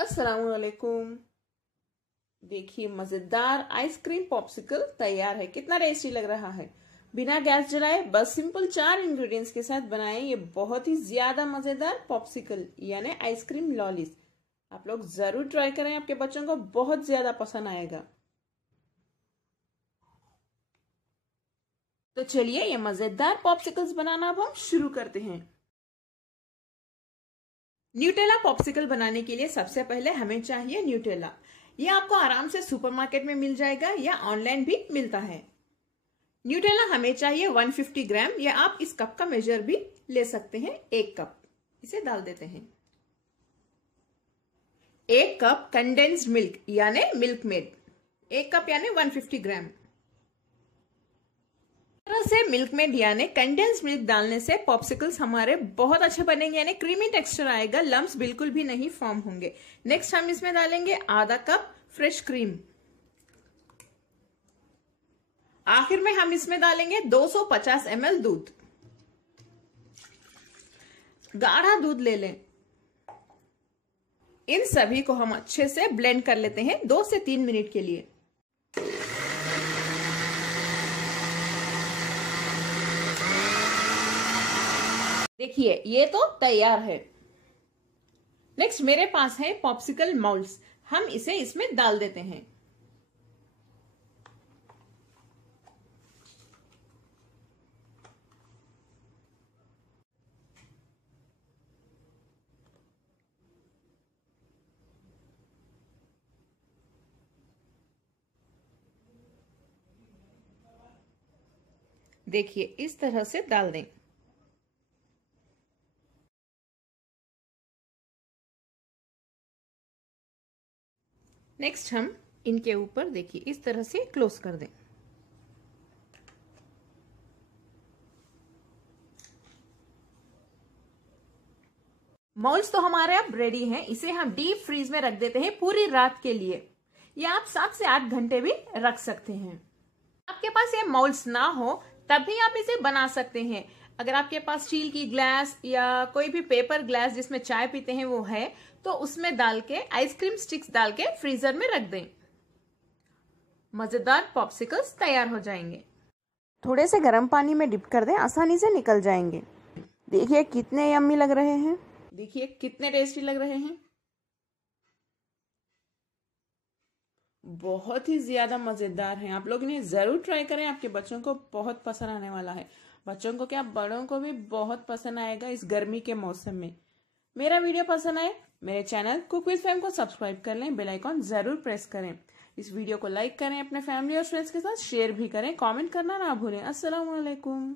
अस्सलाम वालेकुम। देखिए मजेदार आइसक्रीम पॉप्सिकल तैयार है। कितना टेस्टी लग रहा है। बिना गैस जलाए बस सिंपल 4 इंग्रेडिएंट्स के साथ बनाएं ये बहुत ही ज्यादा मजेदार पॉप्सिकल यानी आइसक्रीम लॉलीज। आप लोग जरूर ट्राई करें, आपके बच्चों को बहुत ज्यादा पसंद आएगा। तो चलिए ये मजेदार पॉप्सिकल्स बनाना अब हम शुरू करते हैं। न्यूटेला पॉप्सिकल बनाने के लिए सबसे पहले हमें चाहिए न्यूटेला। ये आपको आराम से सुपरमार्केट में मिल जाएगा या ऑनलाइन भी मिलता है। न्यूटेला हमें चाहिए 150 ग्राम या आप इस कप का मेजर भी ले सकते हैं। 1 कप इसे डाल देते हैं। 1 कप कंडेंस्ड मिल्क यानी मिल्क मेड 1 कप यानी 150 ग्राम। तरह से मिल्क मेड यानी कंडेंस्ड मिल्क डालने से पॉप्सिकल्स हमारे बहुत अच्छे बनेंगे यानी क्रीमी टेक्सचर आएगा, लम्प्स बिल्कुल भी नहीं फॉर्म होंगे। नेक्स्ट हम इसमें डालेंगे आधा कप फ्रेश क्रीम। आखिर में हम इसमें डालेंगे 250 ml दूध। गाढ़ा दूध ले लें। इन सभी को हम अच्छे से ब्लेंड कर लेते हैं 2 से 3 मिनट के लिए। देखिए ये तो तैयार है। नेक्स्ट मेरे पास है पॉप्सिकल मोल्ड्स, हम इसे इसमें डाल देते हैं। देखिए इस तरह से डाल दें। नेक्स्ट हम इनके ऊपर देखिए इस तरह से क्लोज कर दें। मोल्ड्स तो हमारे अब रेडी हैं। इसे हम डीप फ्रीज में रख देते हैं पूरी रात के लिए, या आप 7 से 8 घंटे भी रख सकते हैं। आपके पास ये मोल्ड्स ना हो तब भी आप इसे बना सकते हैं। अगर आपके पास स्टील की ग्लास या कोई भी पेपर ग्लास जिसमें चाय पीते हैं वो है तो उसमें डाल के आइसक्रीम स्टिक्स डाल के फ्रीजर में रख दें। मजेदार पॉप्सिकल्स तैयार हो जाएंगे। थोड़े से गर्म पानी में डिप कर दें, आसानी से निकल जाएंगे। देखिए कितने यम्मी लग रहे हैं। देखिए कितने टेस्टी लग रहे हैं। बहुत ही ज्यादा मजेदार हैं। आप लोग इन्हें जरूर ट्राई करें, आपके बच्चों को बहुत पसंद आने वाला है। बच्चों को क्या बड़ों को भी बहुत पसंद आएगा इस गर्मी के मौसम में। मेरा वीडियो पसंद आए मेरे चैनल कुक विद फैम को सब्सक्राइब कर लें, बेल आइकॉन जरूर प्रेस करें। इस वीडियो को लाइक करें, अपने फैमिली और फ्रेंड्स के साथ शेयर भी करें, कमेंट करना ना भूलें। अस्सलाम वालेकुम।